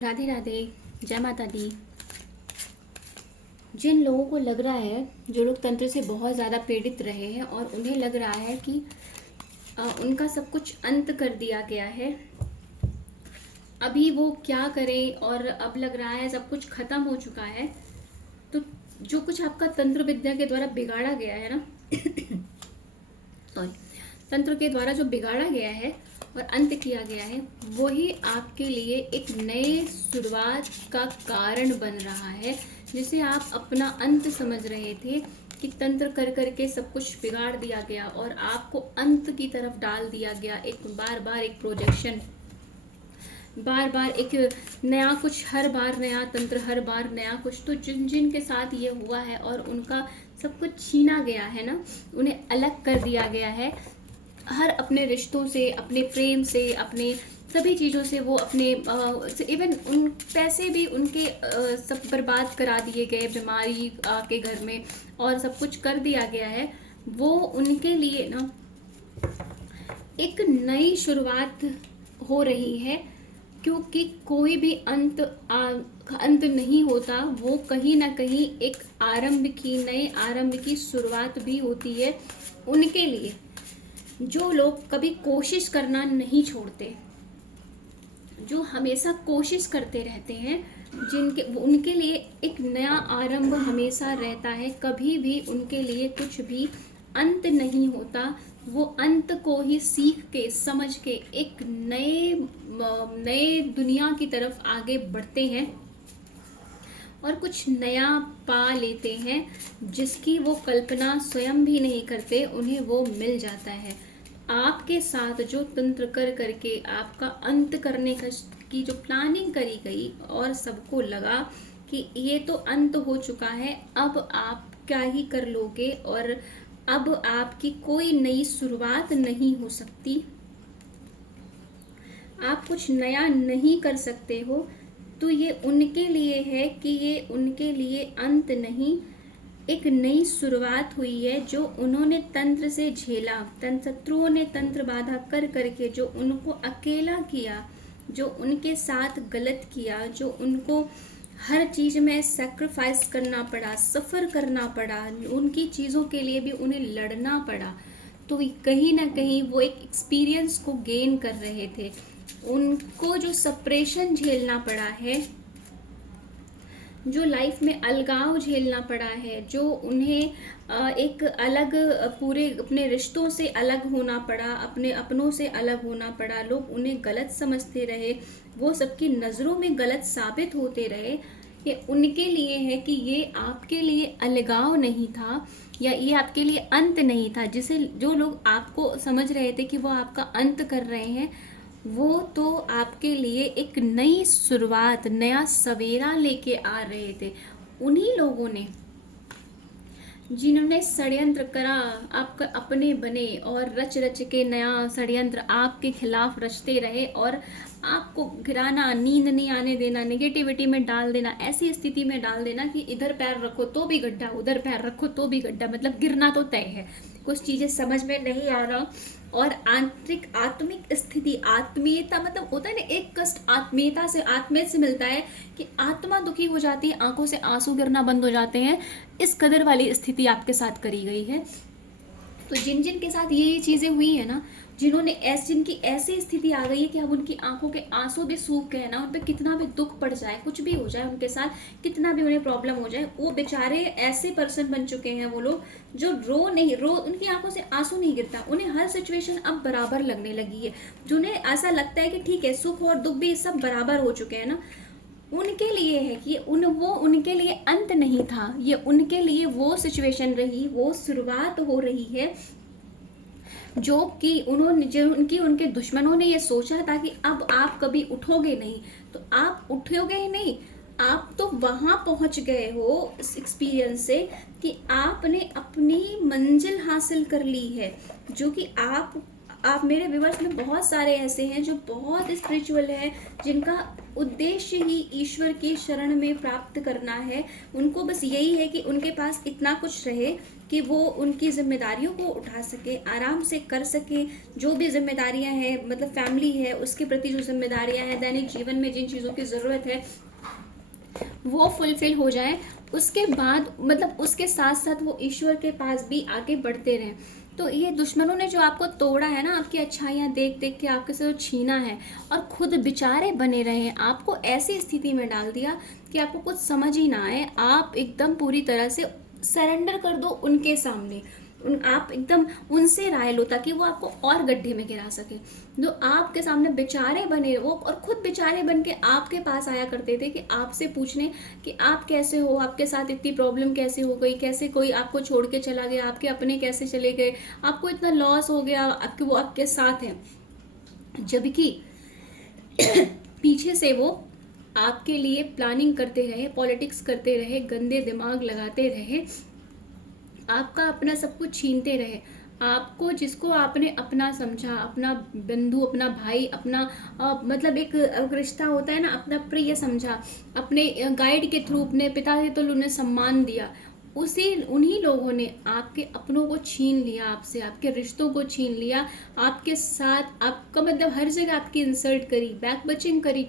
राधे राधे। जय माता दी। जिन लोगों को लग रहा है, जो लोग तंत्र से बहुत ज़्यादा पीड़ित रहे हैं और उन्हें लग रहा है कि उनका सब कुछ अंत कर दिया गया है, अभी वो क्या करें और अब लग रहा है सब कुछ खत्म हो चुका है, तो जो कुछ आपका तंत्र विद्या के द्वारा बिगाड़ा गया है ना सॉरी, तंत्र के द्वारा जो बिगाड़ा गया है और अंत किया गया है, वही आपके लिए एक नए शुरुआत का कारण बन रहा है, जिसे आप अपना अंत समझ रहे थे कि तंत्र कर करके सब कुछ बिगाड़ दिया गया और आपको अंत की तरफ डाल दिया गया। एक बार बार एक प्रोजेक्शन, बार बार एक नया कुछ, हर बार नया तंत्र, हर बार नया कुछ। तो जिन जिन के साथ ये हुआ है और उनका सब कुछ छीना गया है ना, उन्हें अलग कर दिया गया है, हर अपने रिश्तों से, अपने प्रेम से, अपने सभी चीज़ों से, वो अपने इवन उन पैसे भी उनके सब बर्बाद करा दिए गए, बीमारी के घर में, और सब कुछ कर दिया गया है। वो उनके लिए ना एक नई शुरुआत हो रही है, क्योंकि कोई भी अंत नहीं होता, वो कहीं ना कहीं एक आरंभ की, नए आरंभ की शुरुआत भी होती है उनके लिए। जो लोग कभी कोशिश करना नहीं छोड़ते, जो हमेशा कोशिश करते रहते हैं, उनके लिए एक नया आरंभ हमेशा रहता है। कभी भी उनके लिए कुछ भी अंत नहीं होता। वो अंत को ही सीख के, समझ के एक नए दुनिया की तरफ आगे बढ़ते हैं और कुछ नया पा लेते हैं, जिसकी वो कल्पना स्वयं भी नहीं करते, उन्हें वो मिल जाता है। आपके साथ जो तंत्र कर करके आपका अंत करने की जो प्लानिंग करी गई और सबको लगा कि ये तो अंत हो चुका है, अब आप क्या ही कर लोगे और अब आपकी कोई नई शुरुआत नहीं हो सकती, आप कुछ नया नहीं कर सकते हो, तो ये उनके लिए है कि ये उनके लिए अंत नहीं, एक नई शुरुआत हुई है। जो उन्होंने तंत्र से झेला, शत्रुओं ने तंत्र बाधा कर करके जो उनको अकेला किया, जो उनके साथ गलत किया, जो उनको हर चीज़ में सेक्रीफाइस करना पड़ा, सफ़र करना पड़ा, उनकी चीज़ों के लिए भी उन्हें लड़ना पड़ा, तो कहीं ना कहीं वो एक एक्सपीरियंस को गेन कर रहे थे। उनको जो सप्रेशन झेलना पड़ा है, जो लाइफ में अलगाव झेलना पड़ा है, जो उन्हें एक अलग, पूरे अपने रिश्तों से अलग होना पड़ा, अपने अपनों से अलग होना पड़ा, लोग उन्हें गलत समझते रहे, वो सबकी नज़रों में गलत साबित होते रहे, ये उनके लिए है कि ये आपके लिए अलगाव नहीं था, या ये आपके लिए अंत नहीं था। जिसे जो लोग आपको समझ रहे थे कि वो आपका अंत कर रहे हैं, वो तो आपके लिए एक नई शुरुआत, नया सवेरा लेके आ रहे थे। उन्हीं लोगों ने, जिन्होंने षड्यंत्र करा, आपका अपने बने और रच रच के नया षड्यंत्र आपके खिलाफ रचते रहे और आपको गिराना, नींद नहीं आने देना, नेगेटिविटी में डाल देना, ऐसी स्थिति में डाल देना कि इधर पैर रखो तो भी गड्ढा, उधर पैर रखो तो भी गड्ढा, मतलब गिरना तो तय है। कुछ चीज़ें समझ में नहीं आ रहा, और आंतरिक आत्मिक स्थिति, आत्मीयता, मतलब होता है ना, एक कष्ट आत्मीयता से, आत्मीयत से मिलता है कि आत्मा दुखी हो जाती है, आंखों से आंसू गिरना बंद हो जाते हैं, इस कदर वाली स्थिति आपके साथ करी गई है। तो जिन जिन के साथ ये चीज़ें हुई है ना, जिनकी ऐसी स्थिति आ गई है कि अब उनकी आंखों के आंसू भी सूख गए ना, उन पर कितना भी दुख पड़ जाए, कुछ भी हो जाए उनके साथ, कितना भी उन्हें प्रॉब्लम हो जाए, वो बेचारे ऐसे पर्सन बन चुके हैं, वो लोग जो उनकी आंखों से आंसू नहीं गिरता, उन्हें हर सिचुएशन अब बराबर लगने लगी है, जिन्हें ऐसा लगता है कि ठीक है, सुख और दुख भी सब बराबर हो चुके हैं ना। उनके लिए है कि वो उनके लिए अंत नहीं था, ये उनके लिए वो सिचुएशन रही, वो शुरुआत हो रही है, जो कि उनके दुश्मनों ने ये सोचा था कि अब आप कभी उठोगे नहीं, तो आप उठोगे ही नहीं, आप तो वहां पहुंच गए हो इस एक्सपीरियंस से कि आपने अपनी मंजिल हासिल कर ली है, जो कि आप मेरे व्यूवर्स में बहुत सारे ऐसे हैं जो बहुत स्पिरिचुअल हैं, जिनका उद्देश्य ही ईश्वर की शरण में प्राप्त करना है। उनको बस यही है कि उनके पास इतना कुछ रहे कि वो उनकी जिम्मेदारियों को उठा सके, आराम से कर सके। जो भी जिम्मेदारियां हैं, मतलब फैमिली है उसके प्रति जो जिम्मेदारियां हैं, दैनिक जीवन में जिन चीज़ों की ज़रूरत है वो फुलफिल हो जाए। उसके बाद मतलब उसके साथ साथ वो ईश्वर के पास भी आगे बढ़ते रहें। तो ये दुश्मनों ने जो आपको तोड़ा है ना, आपकी अच्छाइयाँ देख देख के आपके से जो छीना है और खुद बेचारे बने रहे हैं, आपको ऐसी स्थिति में डाल दिया कि आपको कुछ समझ ही ना आए। आप एकदम पूरी तरह से सरेंडर कर दो उनके सामने। आप एकदम उनसे राय लो ताकि वो आपको और गड्ढे में गिरा सके। जो आपके सामने बेचारे बने वो और खुद बेचारे बन के आपके पास आया करते थे कि आपसे पूछने कि आप कैसे हो, आपके साथ इतनी प्रॉब्लम कैसे हो गई, कैसे कोई आपको छोड़ के चला गया, आपके अपने कैसे चले गए, आपको इतना लॉस हो गया, आपके वो आपके साथ हैं। जबकि पीछे से वो आपके लिए प्लानिंग करते रहे, पॉलिटिक्स करते रहे, गंदे दिमाग लगाते रहे, आपका अपना सब कुछ छीनते रहे। आपको जिसको आपने अपना समझा, अपना बंधु, अपना भाई, अपना मतलब एक रिश्ता होता है ना, अपना प्रिय समझा, अपने गाइड के थ्रू, अपने पिता के तुल्य उन्हें सम्मान दिया, उसी उन्हीं लोगों ने आपके अपनों को छीन लिया आपसे, आपके रिश्तों को छीन लिया, आपके साथ आपका मतलब हर जगह आपकी इंसल्ट करी, बैक बचिंग करी,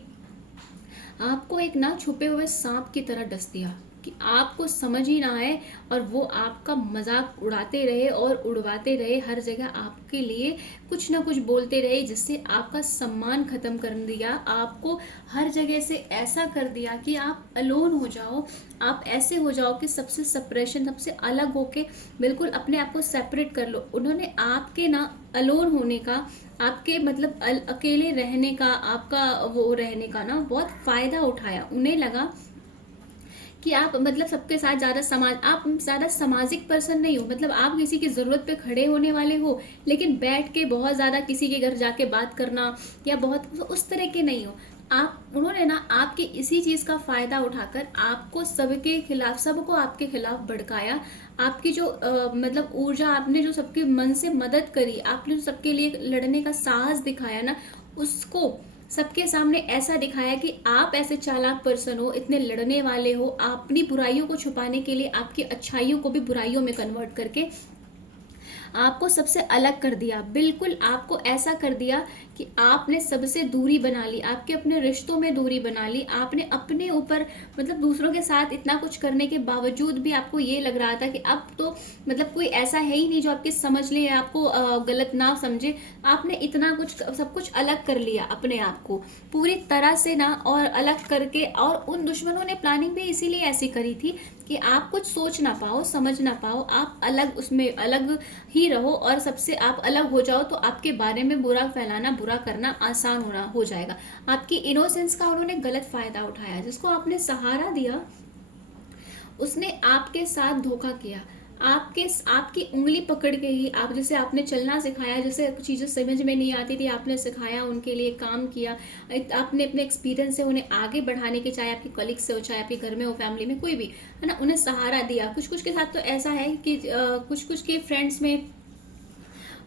आपको एक ना छुपे हुए सांप की तरह डस दिया कि आपको समझ ही ना आए। और वो आपका मजाक उड़ाते रहे और उड़वाते रहे, हर जगह आपके लिए कुछ ना कुछ बोलते रहे, जिससे आपका सम्मान खत्म कर दिया। आपको हर जगह से ऐसा कर दिया कि आप अलोन हो जाओ, आप ऐसे हो जाओ कि सबसे सेपरेशन, सबसे अलग होके बिल्कुल अपने आप को सेपरेट कर लो। उन्होंने आपके ना अलोन होने का, आपके मतलब अकेले रहने का, आपका वो रहने का ना बहुत फायदा उठाया। उन्हें लगा कि आप मतलब सबके साथ आप ज़्यादा सामाजिक पर्सन नहीं हो, मतलब आप किसी की ज़रूरत पे खड़े होने वाले हो, लेकिन बैठ के बहुत ज़्यादा किसी के घर जाके बात करना या बहुत उस तरह के नहीं हो आप। उन्होंने ना आपकी इसी चीज़ का फ़ायदा उठाकर आपको सबके खिलाफ, सबको आपके खिलाफ भड़काया। आपकी जो मतलब ऊर्जा, आपने जो सबके मन से मदद करी, आपने जो सबके लिए लड़ने का साहस दिखाया ना, उसको सबके सामने ऐसा दिखाया कि आप ऐसे चालाक पर्सन हो, इतने लड़ने वाले हो, अपनी बुराइयों को छुपाने के लिए आपकी अच्छाइयों को भी बुराइयों में कन्वर्ट करके आपको सबसे अलग कर दिया। बिल्कुल आपको ऐसा कर दिया कि आपने सबसे दूरी बना ली, आपके अपने रिश्तों में दूरी बना ली। आपने अपने ऊपर मतलब दूसरों के साथ इतना कुछ करने के बावजूद भी आपको ये लग रहा था कि अब तो मतलब कोई ऐसा है ही नहीं जो आपकी समझ ले या आपको गलत ना समझे। आपने इतना कुछ सब कुछ अलग कर लिया अपने आप को पूरी तरह से ना, और अलग करके। और उन दुश्मनों ने प्लानिंग भी इसीलिए ऐसी करी थी कि आप कुछ सोच ना पाओ, समझ ना पाओ, आप अलग उसमें अलग ही रहो और सबसे आप अलग हो जाओ तो आपके बारे में बुरा फैलाना, बुरा करना आसान होना हो जाएगा। आपकी इनोसेंस का उन्होंने गलत फायदा उठाया। जिसको आपने सहारा दिया उसने आपके साथ धोखा किया। आपकी उंगली पकड़ के ही, आप जैसे आपने चलना सिखाया, जैसे चीज़ें समझ में नहीं आती थी आपने सिखाया, उनके लिए काम किया, आपने अपने एक्सपीरियंस से उन्हें आगे बढ़ाने के, चाहे आपके कलीग्स से हो, चाहे आपके घर में हो, फैमिली में कोई भी है ना, उन्हें सहारा दिया। कुछ कुछ के साथ तो ऐसा है कि कुछ कुछ के फ्रेंड्स में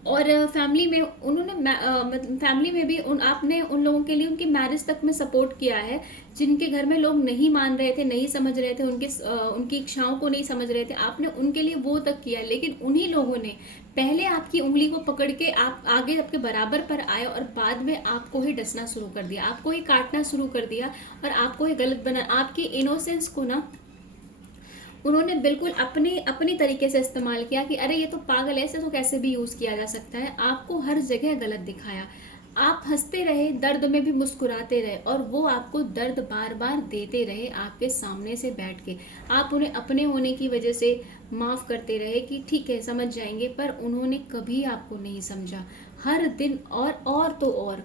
और फैमिली में उन्होंने मतलब फैमिली में भी आपने उन लोगों के लिए उनकी मैरिज तक में सपोर्ट किया है, जिनके घर में लोग नहीं मान रहे थे, नहीं समझ रहे थे, उनकी इच्छाओं को नहीं समझ रहे थे, आपने उनके लिए वो तक किया। लेकिन उन्हीं लोगों ने पहले आपकी उंगली को पकड़ के आप आगे आपके बराबर पर आए और बाद में आपको ही डसना शुरू कर दिया, आपको ही काटना शुरू कर दिया और आपको ही गलत बना। आपकी इनोसेंस को ना उन्होंने बिल्कुल अपनी अपनी तरीके से इस्तेमाल किया कि अरे ये तो पागल है, ऐसे तो कैसे भी यूज़ किया जा सकता है। आपको हर जगह गलत दिखाया। आप हंसते रहे, दर्द में भी मुस्कुराते रहे और वो आपको दर्द बार बार देते रहे आपके सामने से बैठ के। आप उन्हें अपने होने की वजह से माफ़ करते रहे कि ठीक है समझ जाएंगे, पर उन्होंने कभी आपको नहीं समझा। हर दिन और तो और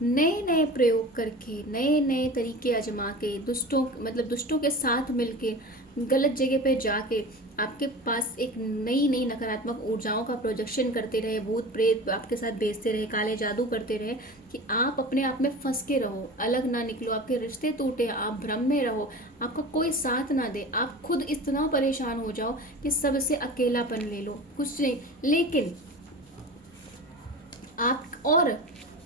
नए नए प्रयोग करके, नए नए तरीके आजमा के, दुष्टों के साथ मिलके, गलत जगह पे जाके आपके पास एक नई नई नकारात्मक ऊर्जाओं का प्रोजेक्शन करते रहे, भूत प्रेत आपके साथ भेजते रहे, काले जादू करते रहे कि आप अपने आप में फंस के रहो, अलग ना निकलो, आपके रिश्ते टूटे, आप भ्रम में रहो, आपका कोई साथ ना दे, आप खुद इतना परेशान हो जाओ कि सबसे अकेलापन ले लो, कुछ नहीं। लेकिन आप और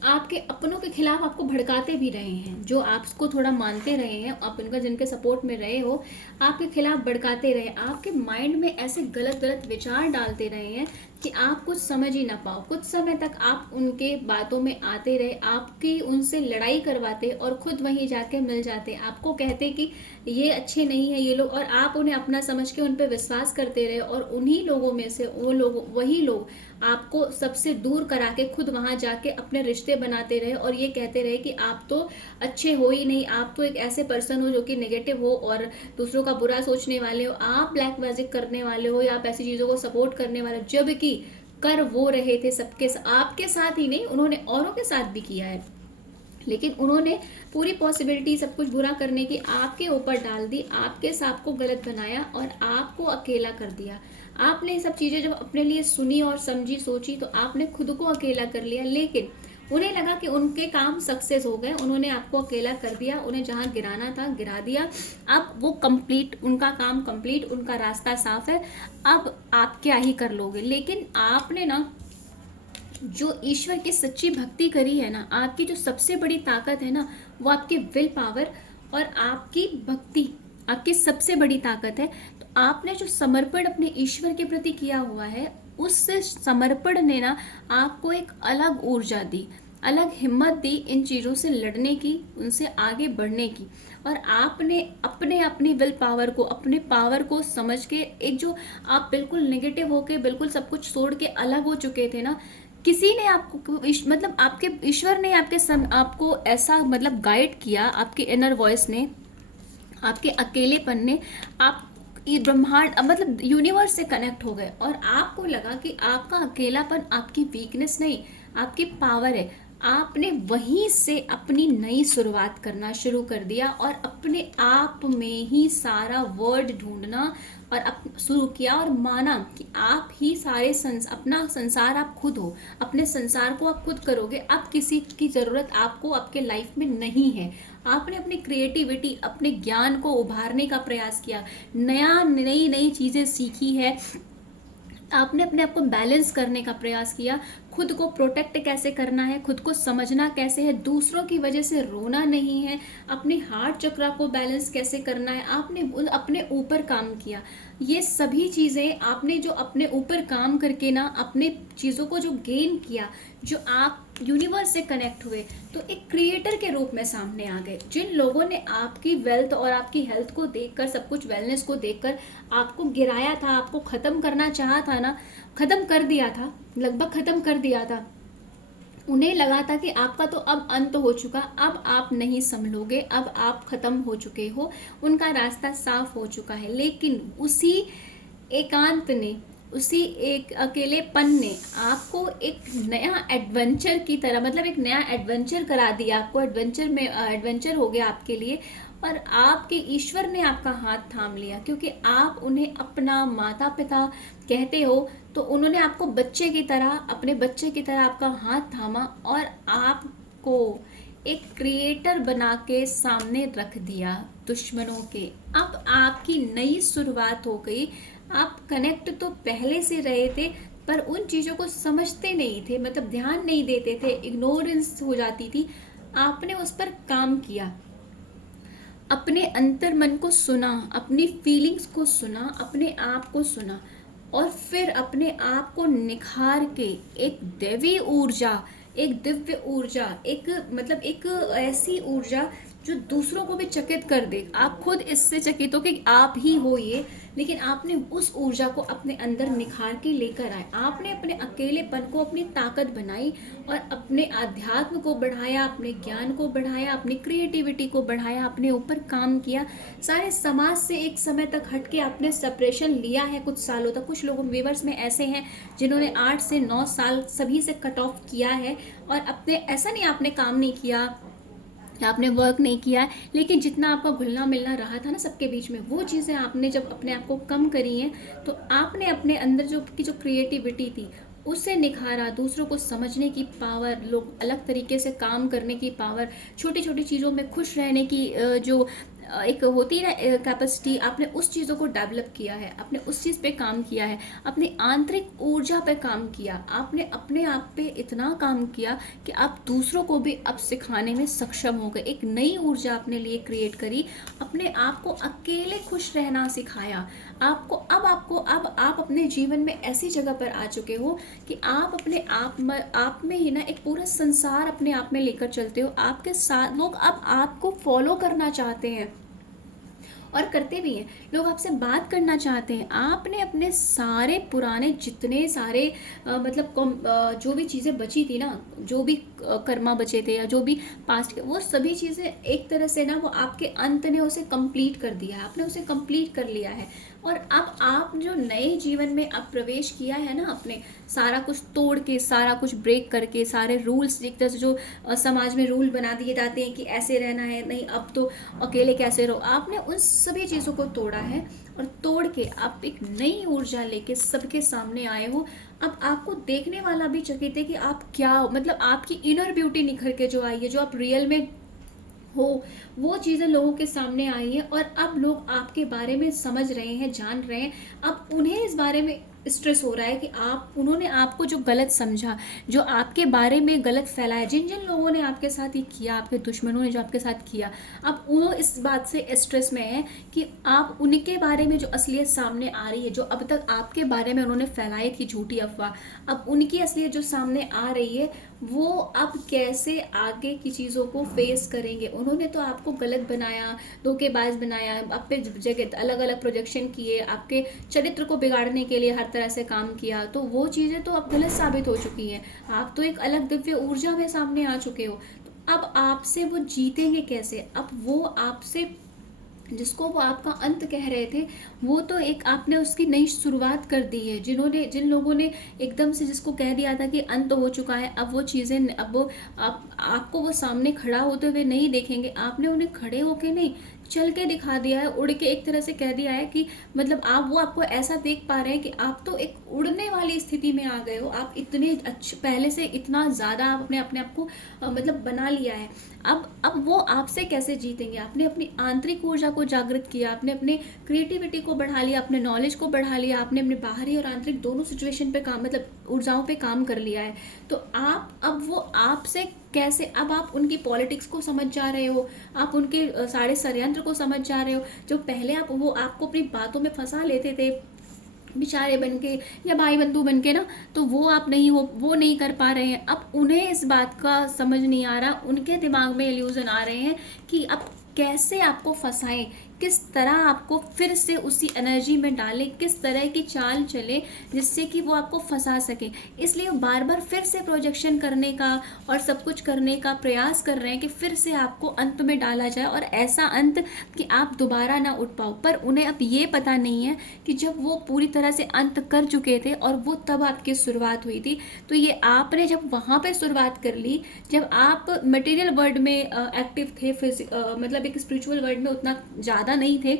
आपके अपनों के खिलाफ आपको भड़काते भी रहे हैं, जो आपको थोड़ा मानते रहे हैं, आप उनका जिनके सपोर्ट में रहे हो, आपके खिलाफ भड़काते रहे, आपके माइंड में ऐसे गलत गलत विचार डालते रहे हैं कि आप कुछ समझ ही ना पाओ। कुछ समय तक आप उनके बातों में आते रहे, आपकी उनसे लड़ाई करवाते और खुद वहीं जाके मिल जाते, आपको कहते कि ये अच्छे नहीं है ये लोग, और आप उन्हें अपना समझ के उन पर विश्वास करते रहे, और उन्हीं लोगों में से वो लोग, वही लोग आपको सबसे दूर करा के खुद वहां जाके अपने रिश्ते बनाते रहे और ये कहते रहे कि आप तो अच्छे हो ही नहीं, आप तो एक ऐसे पर्सन हो जो कि नेगेटिव हो और दूसरों का बुरा सोचने वाले हो, आप ब्लैक मैजिक करने वाले हो या आप ऐसी चीज़ों को सपोर्ट करने वाले हो, जबकि कर वो रहे थे सबके आपके साथ ही नहीं, उन्होंने औरों के साथ भी किया है, लेकिन उन्होंने पूरी पॉसिबिलिटी सब कुछ बुरा करने की आपके ऊपर डाल दी, आपके सांप को गलत बनाया और आपको अकेला कर दिया। आपने ये सब चीज़ें जब अपने लिए सुनी और समझी सोची तो आपने खुद को अकेला कर लिया, लेकिन उन्हें लगा कि उनके काम सक्सेस हो गए, उन्होंने आपको अकेला कर दिया, उन्हें जहाँ गिराना था गिरा दिया, अब वो कंप्लीट, उनका काम कंप्लीट, उनका रास्ता साफ है, अब आप क्या ही कर लोगे। लेकिन आपने ना जो ईश्वर की सच्ची भक्ति करी है ना, आपकी जो सबसे बड़ी ताकत है ना, वो आपकी विल पावर और आपकी भक्ति आपकी सबसे बड़ी ताकत है। तो आपने जो समर्पण अपने ईश्वर के प्रति किया हुआ है, उस समर्पण ने ना आपको एक अलग ऊर्जा दी, अलग हिम्मत दी इन चीज़ों से लड़ने की, उनसे आगे बढ़ने की। और आपने अपने अपनी विल पावर को, अपने पावर को समझ के, एक जो आप बिल्कुल नेगेटिव होके बिल्कुल सब कुछ छोड़ के अलग हो चुके थे ना, किसी ने आपको मतलब आपके ईश्वर ने आपको ऐसा मतलब गाइड किया, आपके इनर वॉइस ने, आपके अकेलेपन ने, आप ये ब्रह्मांड मतलब यूनिवर्स से कनेक्ट हो गए और आपको लगा कि आपका अकेलापन आपकी वीकनेस नहीं, आपकी पावर है। आपने वहीं से अपनी नई शुरुआत करना शुरू कर दिया और अपने आप में ही सारा वर्ड ढूंढना और शुरू किया और माना कि आप ही सारे अपना संसार आप खुद हो, अपने संसार को आप खुद करोगे, अब किसी की ज़रूरत आपको आपके लाइफ में नहीं है। आपने अपनी क्रिएटिविटी, अपने ज्ञान को उभारने का प्रयास किया, नई नई चीज़ें सीखी है, आपने अपने आप को बैलेंस करने का प्रयास किया, खुद को प्रोटेक्ट कैसे करना है, खुद को समझना कैसे है, दूसरों की वजह से रोना नहीं है, अपने हार्ट चक्र को बैलेंस कैसे करना है, आपने अपने ऊपर काम किया। ये सभी चीज़ें आपने जो अपने ऊपर काम करके ना अपने चीज़ों को जो गेन किया, जो आप यूनिवर्स से कनेक्ट हुए, तो एक क्रिएटर के रूप में सामने आ गए। जिन लोगों ने आपकी वेल्थ और आपकी हेल्थ को देखकर, सब कुछ वेलनेस को देखकर आपको गिराया था, आपको ख़त्म करना चाहा था ना, ख़त्म कर दिया था, लगभग ख़त्म कर दिया था, उन्हें लगा था कि आपका तो अब अंत हो चुका, अब आप नहीं संभलोगे, अब आप ख़त्म हो चुके हो, उनका रास्ता साफ हो चुका है। लेकिन उसी एकांत ने, उसी एक अकेलेपन ने आपको एक नया एडवेंचर की तरह, मतलब एक नया एडवेंचर करा दिया, आपको एडवेंचर हो गया आपके लिए, और आपके ईश्वर ने आपका हाथ थाम लिया, क्योंकि आप उन्हें अपना माता पिता कहते हो, तो उन्होंने आपको बच्चे की तरह, अपने बच्चे की तरह आपका हाथ थामा और आपको एक क्रिएटर बना के सामने रख दिया दुश्मनों के। अब आपकी नई शुरुआत हो गई। आप कनेक्ट तो पहले से रहे थे, पर उन चीज़ों को समझते नहीं थे, मतलब ध्यान नहीं देते थे, इग्नोरेंस हो जाती थी। आपने उस पर काम किया, अपने अंतर मन को सुना, अपनी फीलिंग्स को सुना, अपने आप को सुना, और फिर अपने आप को निखार के एक दैवी ऊर्जा, एक दिव्य ऊर्जा, एक मतलब एक ऐसी ऊर्जा जो दूसरों को भी चकित कर दे। आप खुद इससे चकित हो कि आप ही हो ये, लेकिन आपने उस ऊर्जा को अपने अंदर निखार के लेकर आए। आपने अपने अकेलेपन को अपनी ताकत बनाई और अपने आध्यात्म को बढ़ाया, अपने ज्ञान को बढ़ाया, अपनी क्रिएटिविटी को बढ़ाया, अपने ऊपर काम किया। सारे समाज से एक समय तक हट के आपने सेपरेशन लिया है कुछ सालों तक। कुछ लोगों व्यूवर्स में ऐसे हैं जिन्होंने 8 से 9 साल सभी से कट ऑफ किया है, और अपने ऐसा नहीं आपने काम नहीं किया, आपने वर्क नहीं किया, लेकिन जितना आपका घुलना मिलना रहा था ना सबके बीच में, वो चीज़ें आपने जब अपने आप को कम करी हैं, तो आपने अपने अंदर जो क्रिएटिविटी थी उसे निखारा, दूसरों को समझने की पावर, लोग अलग तरीके से काम करने की पावर, छोटी छोटी चीज़ों में खुश रहने की जो एक होती है ना कैपेसिटी, आपने उस चीज़ों को डेवलप किया है, आपने उस चीज़ पे काम किया है, अपनी आंतरिक ऊर्जा पे काम किया, आपने अपने आप पे इतना काम किया कि आप दूसरों को भी अब सिखाने में सक्षम हो गए। एक नई ऊर्जा अपने लिए क्रिएट करी, अपने आप को अकेले खुश रहना सिखाया। अब आप अपने जीवन में ऐसी जगह पर आ चुके हो कि आप अपने आप में ही ना एक पूरा संसार अपने आप में लेकर चलते हो। आपके साथ लोग अब आपको फॉलो करना चाहते हैं और करते भी हैं। लोग आपसे बात करना चाहते हैं। आपने अपने सारे पुराने जितने सारे जो भी चीज़ें बची थी ना, जो भी कर्मा बचे थे या जो भी पास्ट के, वो सभी चीज़ें एक तरह से ना वो आपके अंत ने उसे कंप्लीट कर दिया है, आपने उसे कंप्लीट कर लिया है। और अब आप जो नए जीवन में अब प्रवेश किया है ना, अपने सारा कुछ तोड़ के, सारा कुछ ब्रेक करके, सारे रूल्स एक तरह से जो समाज में रूल बना दिए जाते हैं कि ऐसे रहना है, नहीं अब तो अकेले कैसे रहो, आपने उन सभी चीज़ों को तोड़ा है और तोड़ के आप एक नई ऊर्जा लेके सबके सामने आए हो। अब आपको देखने वाला भी चकित है कि आप क्या, मतलब आपकी इनर ब्यूटी निखर के जो आई है, जो आप रियल में हो, वो चीज़ें लोगों के सामने आई है और अब लोग आपके बारे में समझ रहे हैं, जान रहे हैं। अब उन्हें इस बारे में स्ट्रेस हो रहा है कि उन्होंने आपको जो गलत समझा, जो आपके बारे में गलत फैलाया, जिन जिन लोगों ने आपके साथ ये किया, आपके दुश्मनों ने जो आपके साथ किया, अब वो इस बात से स्ट्रेस में है कि आप उनके बारे में जो असलियत सामने आ रही है, जो अब तक आपके बारे में उन्होंने फैलाई थी झूठी अफवाह, अब उनकी असलियत जो सामने आ रही है, वो अब कैसे आगे की चीज़ों को फेस करेंगे। उन्होंने तो आपको गलत बनाया, धोखेबाज बनाया, आप पे जगह अलग अलग प्रोजेक्शन किए, आपके चरित्र को बिगाड़ने के लिए हर तरह से काम किया, तो वो चीज़ें तो अब गलत साबित हो चुकी हैं। आप तो एक अलग दिव्य ऊर्जा में सामने आ चुके हो। तो अब आपसे वो जीतेंगे कैसे? अब वो आपसे, जिसको वो आपका अंत कह रहे थे, वो तो एक आपने उसकी नई शुरुआत कर दी है। जिन लोगों ने एकदम से जिसको कह दिया था कि अंत हो चुका है, अब वो चीज़ें, अब वो आपको वो सामने खड़ा होते हुए नहीं देखेंगे। आपने उन्हें खड़े होके नहीं, चल के दिखा दिया है, उड़ के एक तरह से कह दिया है कि मतलब वो आपको ऐसा देख पा रहे हैं कि आप तो एक उड़ने वाली स्थिति में आ गए हो। आप इतने अच्छे, पहले से इतना ज़्यादा आपने अपने आप को बना लिया है। अब वो आपसे कैसे जीतेंगे? आपने अपनी आंतरिक ऊर्जा को जागृत किया, आपने अपने क्रिएटिविटी को बढ़ा लिया, अपने नॉलेज को बढ़ा लिया, आपने अपने बाहरी और आंतरिक दोनों सिचुएशन पे काम, मतलब ऊर्जाओं पे काम कर लिया है। तो अब वो आपसे कैसे, अब आप उनकी पॉलिटिक्स को समझ जा रहे हो, आप उनके सारे षड्यंत्र को समझ जा रहे हो। जो पहले वो आपको अपनी बातों में फंसा लेते थे बेचारे बन के या भाई बंधु बन के ना, तो वो नहीं कर पा रहे हैं। अब उन्हें इस बात का समझ नहीं आ रहा, उनके दिमाग में इल्यूजन आ रहे हैं कि अब कैसे आपको फंसाएं, किस तरह आपको फिर से उसी एनर्जी में डालें, किस तरह की चाल चले जिससे कि वो आपको फंसा सके। इसलिए बार बार फिर से प्रोजेक्शन करने का और सब कुछ करने का प्रयास कर रहे हैं कि फिर से आपको अंत में डाला जाए, और ऐसा अंत कि आप दोबारा ना उठ पाओ। पर उन्हें अब ये पता नहीं है कि जब वो पूरी तरह से अंत कर चुके थे और वो तब आपकी शुरुआत हुई थी, तो ये आपने जब वहाँ पे शुरुआत कर ली, जब आप मटेरियल वर्ल्ड में एक्टिव थे, मतलब एक स्पिरिचुअल वर्ल्ड में उतना ज़्यादा नहीं थे,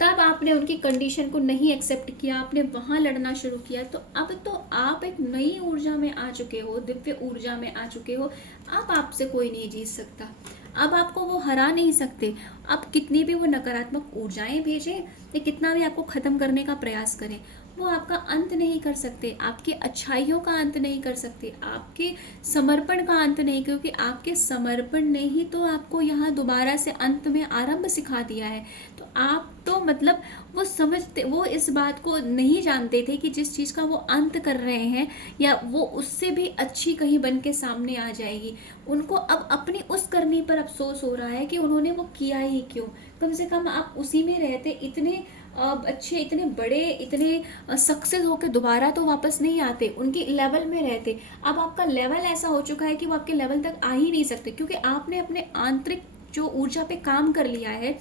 तब आपने उनकी कंडीशन को नहीं एक्सेप्ट किया, आपने वहाँ लड़ना शुरू किया। तो अब तो आप एक नई ऊर्जा में आ चुके हो, दिव्य ऊर्जा में आ चुके हो। अब आपसे कोई नहीं जीत सकता, अब आपको वो हरा नहीं सकते। अब कितनी भी वो नकारात्मक ऊर्जाएं भेजें या कितना भी आपको ख़त्म करने का प्रयास करें, वो आपका अंत नहीं कर सकते, आपके अच्छाइयों का अंत नहीं कर सकते, आपके समर्पण का अंत नहीं, क्योंकि आपके समर्पण ने ही तो आपको यहाँ दोबारा से अंत में आरंभ सिखा दिया है। तो आप तो मतलब वो इस बात को नहीं जानते थे कि जिस चीज़ का वो अंत कर रहे हैं या वो उससे भी अच्छी कहीं बन के सामने आ जाएगी। उनको अब अपनी उस करनी पर अफसोस हो रहा है कि उन्होंने वो किया ही क्यों। कम से कम आप उसी में रहते, इतने अच्छे, इतने बड़े, इतने सक्सेस होके दोबारा तो वापस नहीं आते, उनकी लेवल में रहते। अब आपका लेवल ऐसा हो चुका है कि वो आपके लेवल तक आ ही नहीं सकते, क्योंकि आपने अपने आंतरिक जो ऊर्जा पे काम कर लिया है,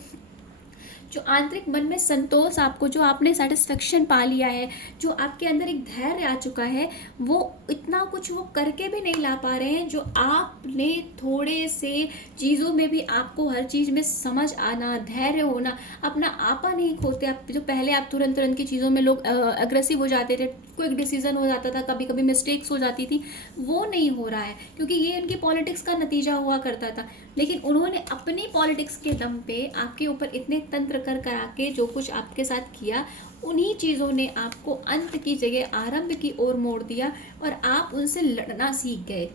जो आंतरिक मन में संतोष, आपको जो आपने सेटिस्फेक्शन पा लिया है, जो आपके अंदर एक धैर्य आ चुका है, वो इतना कुछ वो करके भी नहीं ला पा रहे हैं। जो आपने थोड़े से चीज़ों में भी आपको हर चीज़ में समझ आना, धैर्य होना, अपना आपा नहीं खोते। आप जो पहले आप तुरंत की चीज़ों में लोग अग्रेसिव हो जाते थे, क्विक डिसीजन हो जाता था, कभी कभी मिस्टेक्स हो जाती थी, वो नहीं हो रहा है क्योंकि ये इनकी पॉलिटिक्स का नतीजा हुआ करता था। लेकिन उन्होंने अपनी पॉलिटिक्स के दम पे आपके ऊपर इतने तंत्र कर करा के जो कुछ आपके साथ किया, उन्हीं चीज़ों ने आपको अंत की जगह आरंभ की ओर मोड़ दिया और आप उनसे लड़ना सीख गए।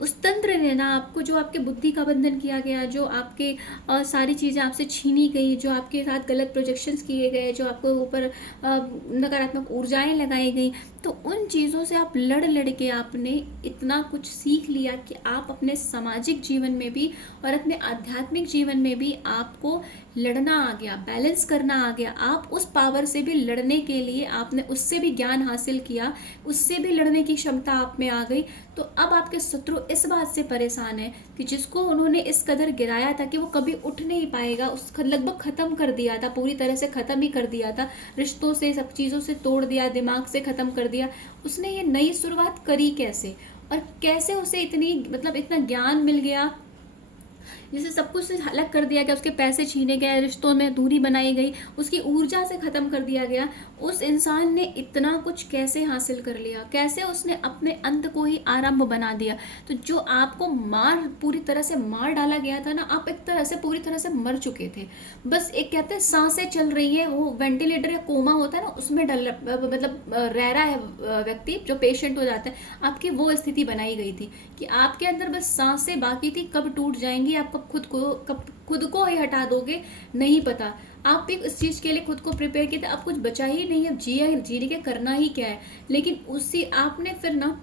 उस तंत्र ने ना आपको, जो आपके बुद्धि का बंधन किया गया, जो आपके सारी चीज़ें आपसे छीनी गई, जो आपके साथ गलत प्रोजेक्शंस किए गए, जो आपको ऊपर नकारात्मक ऊर्जाएं लगाई गई, तो उन चीज़ों से आप लड़ लड़ के आपने इतना कुछ सीख लिया कि आप अपने सामाजिक जीवन में भी और अपने आध्यात्मिक जीवन में भी आपको लड़ना आ गया, बैलेंस करना आ गया। आप उस पावर से भी लड़ने के लिए आपने उससे भी ज्ञान हासिल किया, उससे भी लड़ने की क्षमता आप में आ गई। तो अब आपके शत्रु इस बात से परेशान है कि जिसको उन्होंने इस कदर गिराया था कि वो कभी उठ नहीं पाएगा, उसका लगभग ख़त्म कर दिया था, पूरी तरह से ख़त्म ही कर दिया था, रिश्तों से, सब चीज़ों से तोड़ दिया, दिमाग से ख़त्म कर दिया, उसने ये नई शुरुआत करी कैसे? और कैसे उसे इतनी, मतलब इतना ज्ञान मिल गया, जिसे सब कुछ से अलग कर दिया गया, उसके पैसे छीने गए, रिश्तों में दूरी बनाई गई, उसकी ऊर्जा से ख़त्म कर दिया गया। उस इंसान ने इतना कुछ कैसे हासिल कर लिया? कैसे उसने अपने अंत को ही आरंभ बना दिया? तो जो आपको पूरी तरह से मार डाला गया था ना, आप एक तरह से पूरी तरह से मर चुके थे। बस एक कहते हैं सांसें चल रही है, वो वेंटिलेटर या कोमा होता है ना, उसमें मतलब रह रहा है व्यक्ति, जो पेशेंट हो जाता है, आपकी वो स्थिति बनाई गई थी कि आपके अंदर बस सांसें बाकी थी, कब टूट जाएंगी, आप कब खुद को ही हटा दोगे नहीं पता। आप भी इस चीज़ के लिए खुद को प्रिपेयर किए थे, अब कुछ बचा ही नहीं, अब जीने के करना ही क्या है। लेकिन उसी आपने फिर ना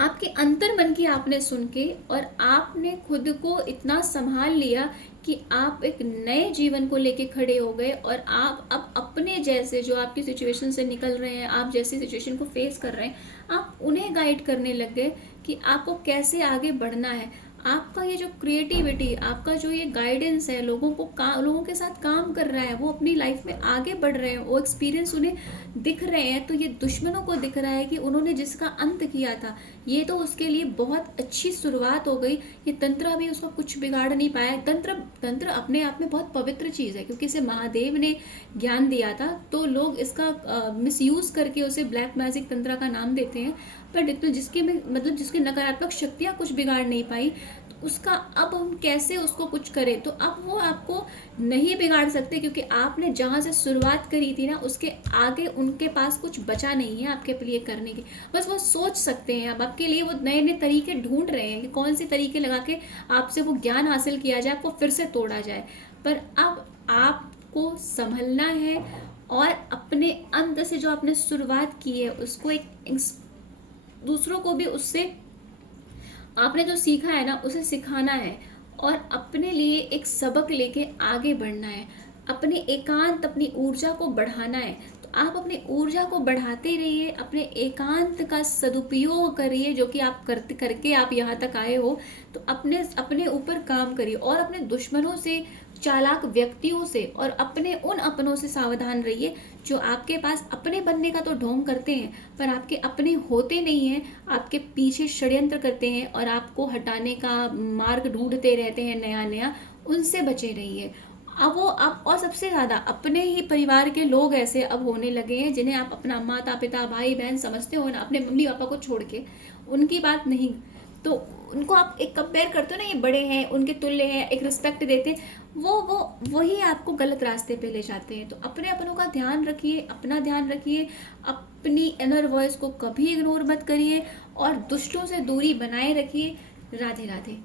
आपके अंतर मन की आपने सुन के और आपने खुद को इतना संभाल लिया कि आप एक नए जीवन को लेके खड़े हो गए और आप अब अपने जैसे, जो आपकी सिचुएशन से निकल रहे हैं, आप जैसी सिचुएशन को फेस कर रहे हैं, आप उन्हें गाइड करने लग गए कि आपको कैसे आगे बढ़ना है। आपका ये जो क्रिएटिविटी, आपका जो ये गाइडेंस है, लोगों के साथ काम कर रहा है, वो अपनी लाइफ में आगे बढ़ रहे हैं, वो एक्सपीरियंस उन्हें दिख रहे हैं, तो ये दुश्मनों को दिख रहा है कि उन्होंने जिसका अंत किया था, ये तो उसके लिए बहुत अच्छी शुरुआत हो गई। ये तंत्र अभी उसका कुछ बिगाड़ नहीं पाया। तंत्र अपने आप में बहुत पवित्र चीज़ है, क्योंकि इसे महादेव ने ज्ञान दिया था, तो लोग इसका मिसयूज़ करके उसे ब्लैक मैजिक तंत्र का नाम देते हैं। पर तो जिसकी नकारात्मक शक्तियाँ कुछ बिगाड़ नहीं पाई, तो उसका अब हम कैसे उसको कुछ करें? तो अब वो आपको नहीं बिगाड़ सकते, क्योंकि आपने जहाँ से शुरुआत करी थी ना, उसके आगे उनके पास कुछ बचा नहीं है आपके लिए करने की। बस वो सोच सकते हैं, अब आपके लिए वो नए नए तरीके ढूंढ रहे हैं कि कौन से तरीके लगा के आपसे वो ज्ञान हासिल किया जाए, आपको फिर से तोड़ा जाए। पर अब आपको संभलना है और अपने अंत से जो आपने शुरुआत की है उसको दूसरों को भी उससे आपने जो सीखा है ना उसे सिखाना है और अपने लिए एक सबक लेके आगे बढ़ना है। अपने एकांत, अपनी ऊर्जा को बढ़ाना है। तो आप अपनी ऊर्जा को बढ़ाते रहिए, अपने एकांत का सदुपयोग करिए, जो कि आप करते करके आप यहाँ तक आए हो। तो अपने ऊपर काम करिए और अपने दुश्मनों से, चालाक व्यक्तियों से और अपने उन अपनों से सावधान रहिए जो आपके पास अपने बनने का तो ढोंग करते हैं पर आपके अपने होते नहीं हैं, आपके पीछे षड्यंत्र करते हैं और आपको हटाने का मार्ग ढूंढते रहते हैं नया नया। उनसे बचे रहिए। अब और सबसे ज़्यादा अपने ही परिवार के लोग ऐसे अब होने लगे हैं जिन्हें आप अपना माता पिता भाई बहन समझते हो ना, अपने मम्मी पापा को छोड़ के, उनकी बात नहीं, तो उनको आप एक कंपेयर करते हो ना, ये बड़े हैं, उनके तुल्य हैं, एक रिस्पेक्ट देते हैं, वही आपको गलत रास्ते पे ले जाते हैं। तो अपने अपनों का ध्यान रखिए, अपना ध्यान रखिए, अपनी इनर वॉइस को कभी इग्नोर मत करिए और दुष्टों से दूरी बनाए रखिए। राधे राधे।